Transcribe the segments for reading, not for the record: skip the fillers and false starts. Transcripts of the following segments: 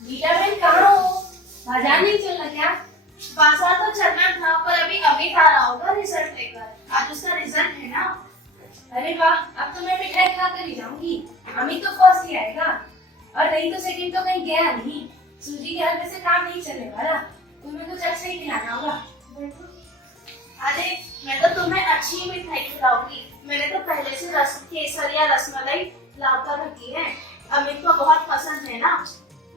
रीटा बहन कहाँ हो? बाजार नहीं चलना क्या? बाजार तो चलना था पर अभी अमित आ रहा होगा रिजल्ट लेकर। आज उसका रिजल्ट है ना। अरे वाह, अब तो मैं मिठाई खा कर ही जाऊंगी। अमित तो फर्स्ट ही आएगा और नहीं तो सेकंड तो कहीं गया नहीं। सूजी के हलवे से काम नहीं चलने वाला। तुम्हें कुछ अच्छा ही खिलाना होगा। अरे मैं तो तुम्हें अच्छी मिठाई खिलाऊंगी। मैंने तो पहले से केसर या रसमलाई लाकर रखी है। अमित को बहुत पसंद है ना।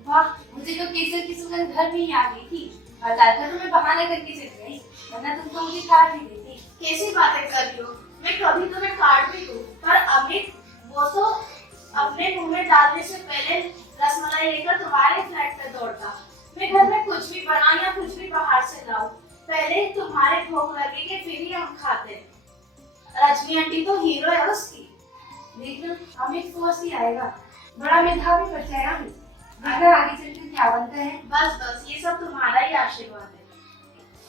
वाह, मुझे तो केसर की सुगंध घर में ही आ गई थी और लाकर तो मैं बहाना करके चली गई, वरना तुमको मुझे काट ही देती। कैसी बातें कर रही हो? मैं कभी तुम्हें काट भी दूं, पर अमित वो तो अपने मुंह में डालने से पहले रसमलाई लेकर तुम्हारे फ्लैट पे दौड़ता। मैं घर में कुछ भी बनाऊं या कुछ भी बाहर से लाऊं, पहले तुम्हारे भूख लगेगी फिर ही हम खाते। रजनी आंटी तो हीरो है उसकी। देखना, अमित फर्स्ट ही आएगा। बड़ा मेधावी बच्चा है अमित। देखना आगे चलकर क्या बनता है। बस बस ये सब तुम्हारा ही आशीर्वाद है।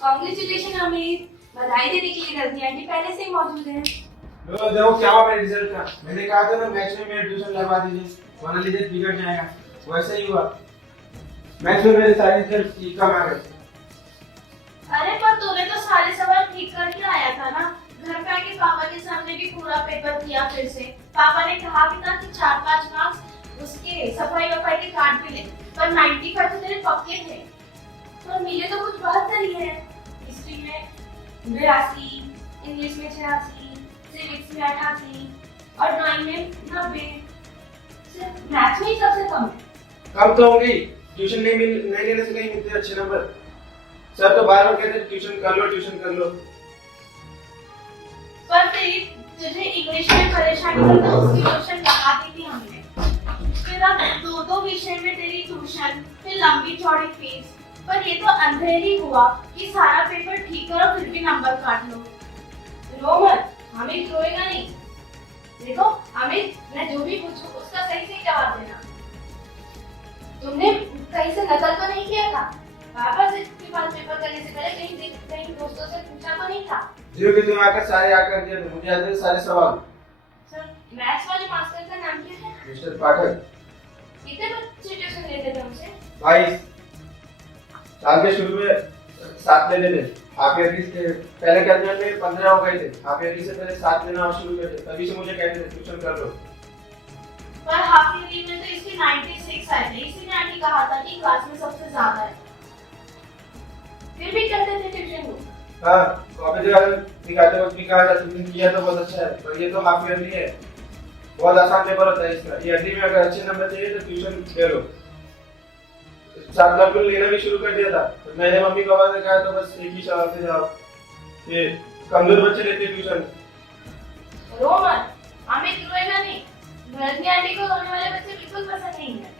कांग्रेचुलेशन अमित। बधाई देने के लिए रजनी आंटी पहले से ही मौजूद है। लो देखो क्या हुआ मेरे रिजल्ट का। मैंने कहा था ना मैथ्स में मेरा ट्यूशन लगवा दीजिए, वरना रिजल्ट बिगड़ जाएगा। वैसे ही हुआ, मैथ्स में मेरे सारे रिजल्ट ठीक कम आ गए। अरे पर तूने तो सारे सवाल ठीक करके आया था ना। घर पे आके पापा के सामने भी पूरा पेपर किया फिर से। पापा ने कहा भी था कि 4-5 मार्क्स उसके सफाई वफाई के काट भी ले, पर 95 तो तेरे पक्के थे। पर मेरे तो कुछ 72 ही है। हिस्ट्री में 82, इंग्लिश में 86, सिविक्स में 88 और ड्राइंग में 90। सिर्फ मैथ्स में ही सबसे कम है। कम तो होंगी, ट्यूशन नहीं लेने से नहीं मिलते अच्छे नंबर। सर तो बार बार कहते ट्यूशन कर लो ट्यूशन कर लो। पर तेरी तुझे इंग्लिश में परेशानी थी तो उसकी ट्यूशन लगा दी थी हमने। फिर अब दो विषय में तेरी ट्यूशन, फिर लंबी चौड़ी फीस। पर ये तो अंधेरी हुआ कि सारा पेपर ठीक करो फिर भी नंबर काट लो। रो मत, अमित रोएगा नहीं। देखो अमित, मैं जो भी पूछूं उसका सही से जवाब देना। तुमने कहीं से नकल तो नहीं किया था? पापा से के पास पेपर करने से पहले कहीं दोस्तों से पूछा तो नहीं था? जो कि तुम आकर सारे आकर दिए तो मुझे याद है सारे सवाल। सर, मैथ्स वाले मास्टर का नाम क्या है? मिस्टर पाठक। कितने बच्चे ट्यूशन लेते थे हमसे? 22 साल के शुरू में 7 लेते थे। हाफ ईयरली से पहले क्या में 15 हो गए थे। हाफ ईयरली से पहले 7 लेना शुरू किए थे, तभी से मुझे कहते थे ट्यूशन कर लो। पर हाफ ईयरली में तो इसके 96 आए थे। इसी ने आंटी कहा था कि क्लास में सबसे ज्यादा है। फिर भी करते थे ट्यूशन को? हाँ, कॉपी दिखाते वक्त भी कहा था तुमने किया तो बहुत अच्छा है, पर ये तो हाफ ईयरली है, बहुत आसान पेपर होता है इसका। ईयरली में अगर अच्छे नंबर चाहिए तो ट्यूशन ले लो। साथ बिल्कुल लेना भी शुरू कर दिया था, तो मैंने मम्मी पापा से कहा तो बस एक ही सवाल से जवाब, ये कमजोर बच्चे लेते ट्यूशन। रो मत, अमित रोएगा नहीं। रजनी आंटी को रोने वाले बच्चे बिल्कुल पसंद नहीं है।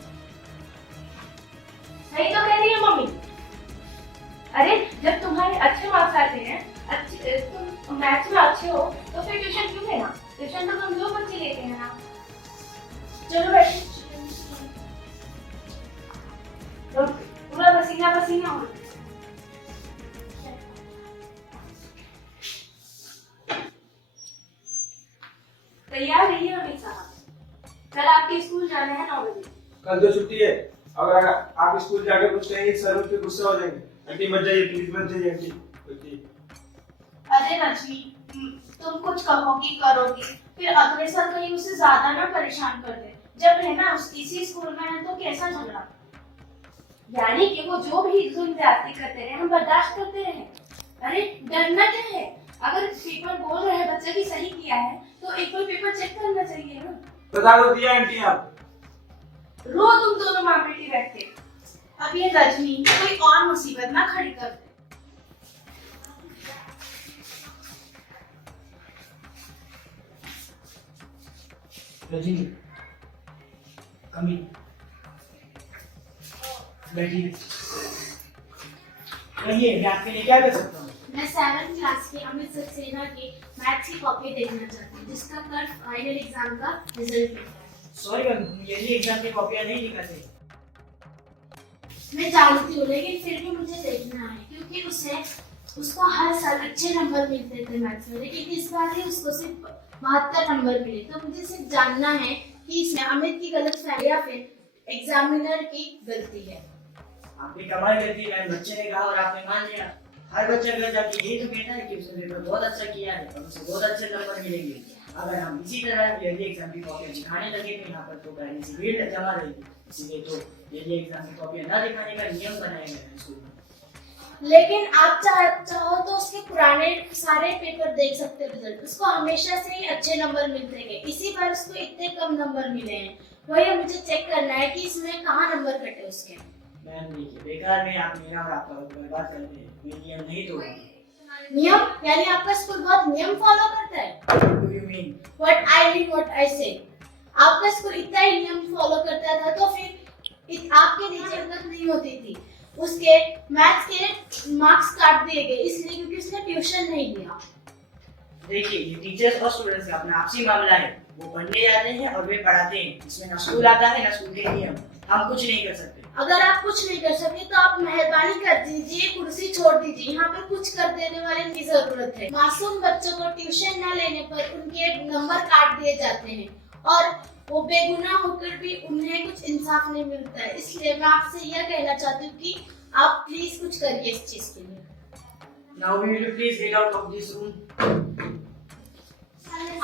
सही तो कह रही है मम्मी। अरे जब तुम्हारे अच्छे मार्क्स आते हैं, तुम मैथ्स में अच्छे हो, तो फिर ट्यूशन क्यों लेना? ट्यूशन तो कमजोर बच्चे लेते हैं ना। चलो बैठो। तो पूरा पसीना पसीना हो। तैयार रहिए अमित साहब, कल आपके स्कूल जाना है 9 बजे। कल तो छुट्टी है, अगर आप स्कूल जाकर कुछ कहेंगे सर मुझ पे गुस्सा हो जाएंगे। आंटी मत जाइए प्लीज, मत जाइए आंटी। अरे रजनी, तुम कुछ कहोगी करोगी, फिर अगले साल कहीं उसे ज्यादा ना परेशान कर दे। जब है ना इसी स्कूल में है तो कैसा झगड़ा। यानी कि वो जो भी जुल्म ज्यादती करते रहे हम बर्दाश्त करते रहे। अरे डरना क्या है? अगर पेपर बोल रहे हैं बच्चा की सही किया है तो एक बार पेपर चेक करना चाहिए ना। बता दो दिया आंटी आप। रो तुम दोनों माँ बेटी बैठ के। अब ये रजनी कोई और मुसीबत ना खड़ी कर दे। रजनी, अमित, बैठिए। कहिए, मैं आपके लिए क्या कर सकता हूँ? मैं 7th क्लास के अमित सक्सेना की मैथ्स की कॉपी देखना चाहती हूँ, जिसका कल फाइनल एग्जाम का रिजल्ट निकला है। सॉरी मैम, ये एग्जाम की कॉपियाँ नहीं निकालते। मैं जानती हूँ, लेकिन फिर भी मुझे देखना है क्योंकि उसको हर साल अच्छे नंबर मिलते थे मैथ्स में, लेकिन इस बार ही उसको सिर्फ 72 नंबर मिले। तो मुझे सिर्फ जानना है कि इसमें अमित की गलत फहमी या फिर एग्जामिनर की गलती है। आपकी कमाल गलती मैम, बच्चे ने कहा और आपने मान लिया। हर बच्चा घर जाके यही तो कहता है कि उसने पेपर बहुत अच्छा किया है और उसे बहुत अच्छे नंबर मिलेंगे। अगर हम इसी तरह yearly एग्जाम की कॉपियां दिखाने लगे तो यहाँ पर तो पहले से भीड़ जमा रहेगी। इसलिए तो yearly एग्जाम की कॉपियां ना दिखाने का नियम बनाया गया है स्कूल में। लेकिन आप चाहो तो उसके पुराने सारे पेपर देख सकते हैं रिजल्ट। उसको हमेशा से ही अच्छे नंबर मिलते हैं, इसी बार उसको इतने कम नंबर मिले हैं। वही मुझे चेक करना है कि इसमें कहाँ नंबर कटे उसके। मैम देखिए, बेकार में आप मेरा और आपका वक्त बर्बाद करते हैं। ये नियम नहीं तोड़ेंगे। नियम यानी आपका स्कूल बहुत नियम फॉलो करता है। What do you mean? What I mean, what I say. आपका स्कूल इतना ही नियम फॉलो करता था तो फिर आपके नीचे हिम्मत नहीं होती थी। उसके मैथ्स के मार्क्स काट दिए गए इसलिए क्योंकि उसने ट्यूशन नहीं लिया। देखिए, ये टीचर्स और स्टूडेंट्स का अपना आपसी मामला है। वो पढ़ने जाते हैं और वे पढ़ाते हैं। इसमें ना स्कूल आता है ना स्कूल के नियम। हम कुछ नहीं कर सकते। अगर आप कुछ नहीं कर सकते तो आप मेहरबानी कर दीजिए, कुर्सी छोड़ दीजिए। यहाँ पर कुछ कर देने वाले की जरूरत है। मासूम बच्चों को ट्यूशन न लेने पर उनके नंबर काट दिए जाते हैं और वो बेगुनाह होकर भी उन्हें कुछ इंसाफ नहीं मिलता है। इसलिए मैं आपसे यह कहना चाहती हूँ कि आप प्लीज कुछ करिए इस चीज के लिए। Now will you please get out of this room?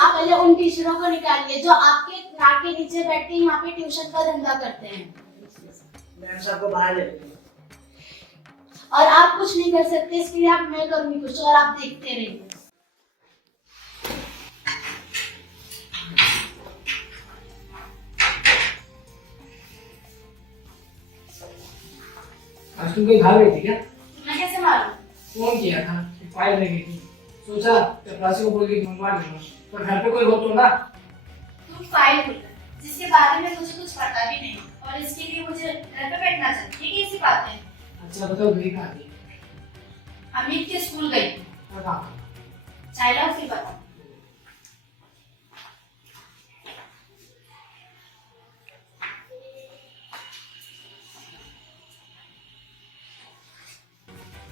आप पहले उन टीचरों को निकालिए जो आपके नाक के नीचे बैठ के यहाँ पे ट्यूशन का धंधा करते हैं। मैम सबको बाहर ले जाइए। और आप कुछ नहीं कर सकते, इसके लिए आप मैं करूंगी कुछ और आप देखते रहिए। आज तुम कहीं भाग गई थी क्या? मैं कैसे मालूम? फोन किया था कि फाइल लगी थी, सोचा चपरासी को बोल के मंगवा लूंगा, पर घर पे कोई हो तो ना। तुम फाइल खुलकर जिसके बारे में मुझे कुछ पता भी नहीं और इसके लिए मुझे घर पे बैठना चाहिए, ये कैसी बात है? अच्छा बताओ गई कहाँ थी? अमित के स्कूल गई थी। और कहाँ? चाइल्ड फिर बताओ।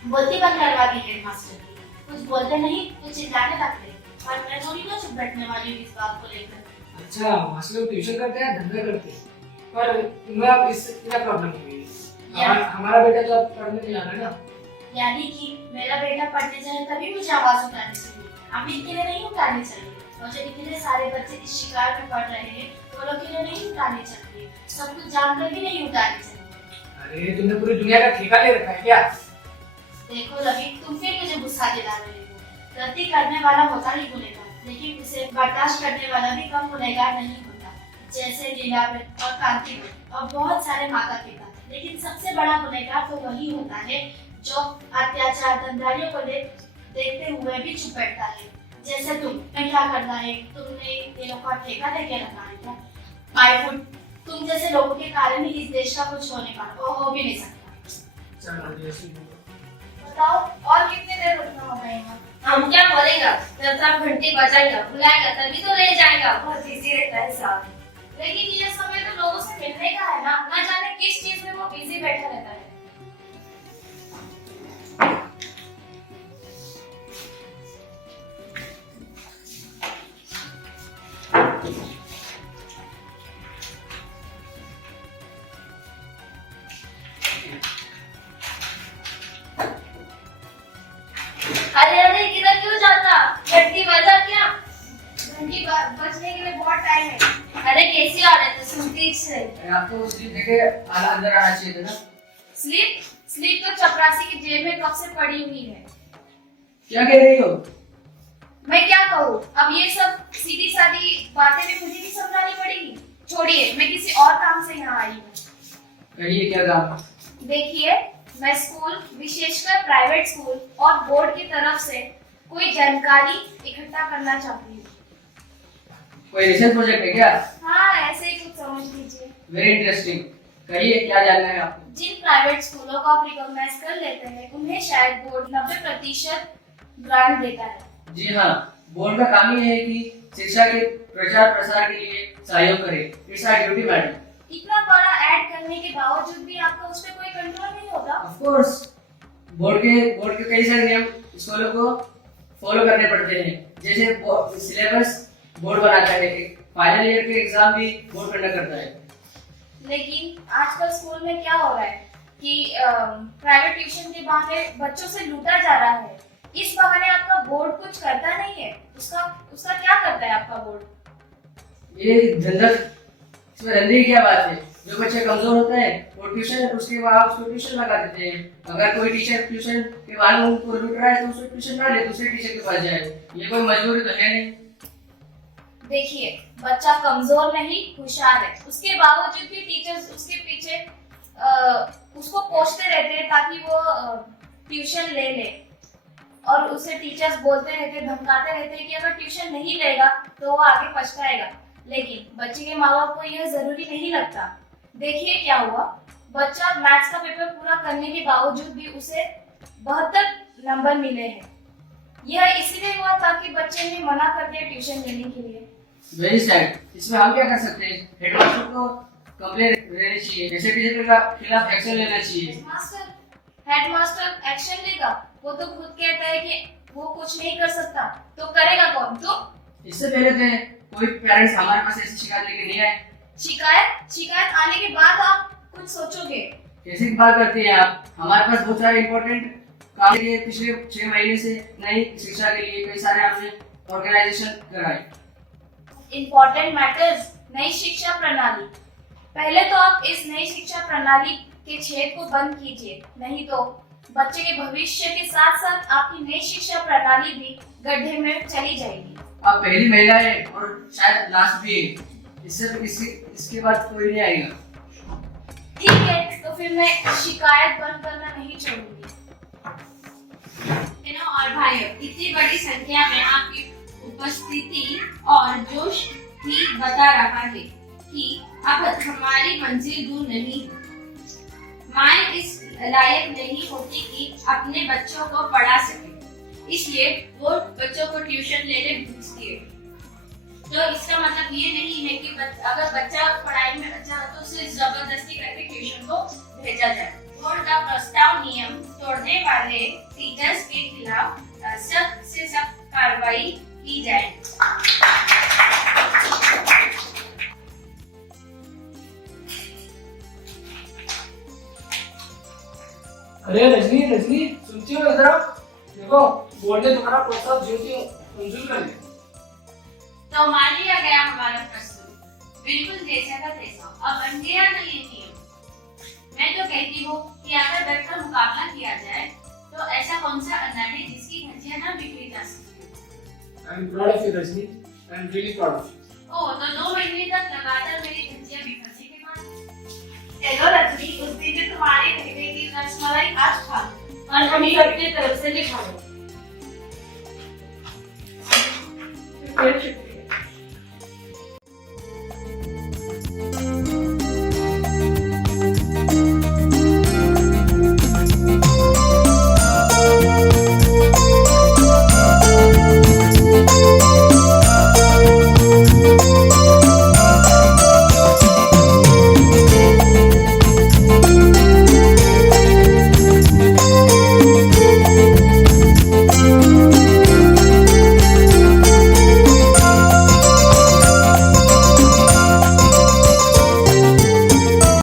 बोलती बंद करवा दी हेडमास्टर की। कुछ बोलते नहीं तो चिल्लाने लगते और मैं थोड़ी ना चुप बैठने वाली हूँ इस बात को लेकर। अच्छा वहाँ से लोग ट्यूशन करते हैं, धंधा करते हैं, पर तुम्हें अब इससे क्या प्रॉब्लम हो गई? हमारा बेटा तो अब पढ़ने नहीं जाना है ना। यानी कि मेरा बेटा पढ़ने जाए तभी मुझे आवाज उठानी चाहिए, अमित के लिए नहीं उठानी चाहिए। और जो इतने सारे बच्चे इस शिकार में पढ़ रहे हैं तो लोग के लिए नहीं उठानी चाहिए, सब कुछ जानकर भी नहीं उठानी चाहिए। अरे तुमने पूरी दुनिया का ठेका ले रखा है क्या? देखो रवि, तुम फिर मुझे गुस्सा दिला रहे हो। गलती करने वाला होता ही गुनहगार, लेकिन उसे बर्दाश्त करने वाला भी कम गुनहगार नहीं होता। जैसे लीलाबेन और कांति और बहुत सारे माता पिता, लेकिन सबसे बड़ा गुनहगार तो वही होता है जो अत्याचार धंधारियों को देखते हुए भी चुप बैठता है। जैसे तुम्हें क्या करना है? तुमने ये लोग का ठेका लेके रखा है क्या? माय फुट, तुम जैसे लोगों के कारण ही इस देश का कुछ होने वाला हो भी नहीं सकता। चलो बताओ और कितनी देर रुकना होगा यहाँ? हम क्या बोलेगा? जब तक घंटी बजाएगा बुलाएगा तभी तो ले जाएगा। बहुत बिजी रहता है साहब। लेकिन ये समय तो लोगों से मिलने का है ना जाने किस चीज में वो बिजी बैठा रहता है। अरे अरे किधर क्यों जाता? घंटी बजा क्या? घंटी बजने के लिए बहुत टाइम है। अरे कैसी औरत है, सुनती से। आपको उस दिन देखे अंदर आना चाहिए था ना। स्लीप तो चपरासी की जेब में कब से पड़ी हुई है। क्या कह रही हो? मैं क्या कहूँ? अब ये सब सीधी सादी बातें भी मुझे भी समझानी पड़ेगी। छोड़िए, मैं किसी और काम से यहाँ आई हूँ। कहिए क्या काम है? देखिए, मैं स्कूल, विशेषकर प्राइवेट स्कूल और बोर्ड की तरफ से कोई जानकारी इकट्ठा करना चाहती हूँ। कोई रिसर्च प्रोजेक्ट है क्या? हाँ, ऐसे ही कुछ समझ लीजिए। Very interesting. कहिए क्या जानना है आपको? जिन प्राइवेट स्कूलों को आप रिकॉग्नाइज कर लेते हैं उन्हें शायद बोर्ड 90% ग्रांट देता है। जी हाँ, बोर्ड का काम ही है कि शिक्षा के प्रचार प्रसार के लिए सहयोग करे। It's our duty madam. इतना बड़ा ऐड करने के बावजूद भी आपका उस पर कोई कंट्रोल नहीं होता? ऑफ कोर्स, बोर्ड के कई सारे नियम स्कूलों को फॉलो करने पड़ते हैं। जैसे सिलेबस बोर्ड बनाता है, फाइनल ईयर के एग्जाम भी बोर्ड कंडक्ट करता है। लेकिन आजकल स्कूल में क्या हो रहा है कि प्राइवेट ट्यूशन के बहाने बच्चों से लूटा जा रहा है। इस बहाने आपका बोर्ड कुछ करता नहीं है। उसका उसका क्या करता है आपका बोर्ड? ये धंधा, इसमें धंधे की क्या बात है? जो बच्चे कमजोर होते हैं वो ट्यूशन, उसके बाद उसको ट्यूशन लगा देते हैं। अगर कोई टीचर ट्यूशन के बाद उनको लूट रहा है तो उसको ट्यूशन ना ले, दूसरे टीचर के पास जाए। ये कोई मजबूरी तो है नहीं। देखिए, बच्चा कमजोर नहीं, होशियार है। उसके बावजूद भी टीचर्स उसके पीछे उसको कोसते रहते हैं ताकि वो ट्यूशन ले ले, और उसे टीचर्स बोलते रहते, धमकाते रहते कि अगर ट्यूशन नहीं लेगा तो वो आगे पछताएगा। लेकिन बच्चे के माँ बाप को यह जरूरी नहीं लगता। देखिए क्या हुआ, बच्चा मैथ्स का पेपर पूरा करने के बावजूद भी उसे 72 नंबर मिले हैं। यह इसलिए हुआ ताकि बच्चे ने मना कर दिया ट्यूशन लेने के लिए। Very sad. इसमें हम क्या कर सकते हैं? हेडमास्टर को कंप्लेन लेनी चाहिए, ऐसे टीचर के खिलाफ एक्शन लेना चाहिए। हेडमास्टर एक्शन लेगा? वो तो खुद कहता है कि वो कुछ नहीं कर सकता, तो करेगा कौन? तो इससे पहले तो कोई पेरेंट्स हमारे पास ऐसी शिकायत लेके नहीं आए। शिकायत आने के बाद आप कुछ सोचोगे? कैसी बात करती हैं आप? हमारे पास बहुत सारे इम्पोर्टेंट काम के लिए पिछले 6 महीने से नई शिक्षा के लिए कई सारे हमने ऑर्गेनाइजेशन कराए। इम्पोर्टेंट मैटर्स, नई शिक्षा प्रणाली। पहले तो आप इस नई शिक्षा प्रणाली के छेद को बंद कीजिए, नहीं तो बच्चे के भविष्य के साथ साथ आपकी नई शिक्षा प्रणाली भी गड्ढे में चली जाएगी। आप पहली महिला है और शायद लास्ट भी है। इसके बाद कोई नहीं आएगा। ठीक है, तो फिर मैं शिकायत बंद करना नहीं छोड़ूंगी। और भाइयों, इतनी बड़ी संख्या में आपकी उपस्थिति और जोश ही बता रहा है कि अब हमारी मंजिल दूर नहीं है। माँ इस लायक नहीं होती कि अपने बच्चों को पढ़ा सके, इसलिए वो बच्चों को ट्यूशन लेने भेजती है। तो इसका मतलब ये नहीं है कि अगर बच्चा पढ़ाई में अच्छा है तो उसे जबरदस्ती करके ट्यूशन को भेजा जाए। बोर्ड का प्रस्ताव नियम तोड़ने वाले टीचर्स के खिलाफ सख्त से सख्त कार्रवाई की जाए। अरे रजनी सुनती हो? इधर आओ। देखो बोर्ड ने तुम्हारा प्रस्ताव मंजूर कर लिया। तो मान लिया गया हमारा प्रस्ताव, बिल्कुल जैसा का तैसा। अब बन गया ना ये नियम। मैं तो कहती हूँ कि अगर बैठकर मुकाबला किया जाए तो ऐसा कौन सा अनाज है जिसकी धज्जियां ना बिखरी जा सकती। I am proud of you Rajni, I am really proud of you. Oh, तो 2 महीने तक लगातार मेरी धज्जियां बिखरने के बाद चलो रजनी, उस दिन जो तुम्हारे बेटे की रसमलाई आज खा लो, और हम सबकी तरफ से लिखा हो।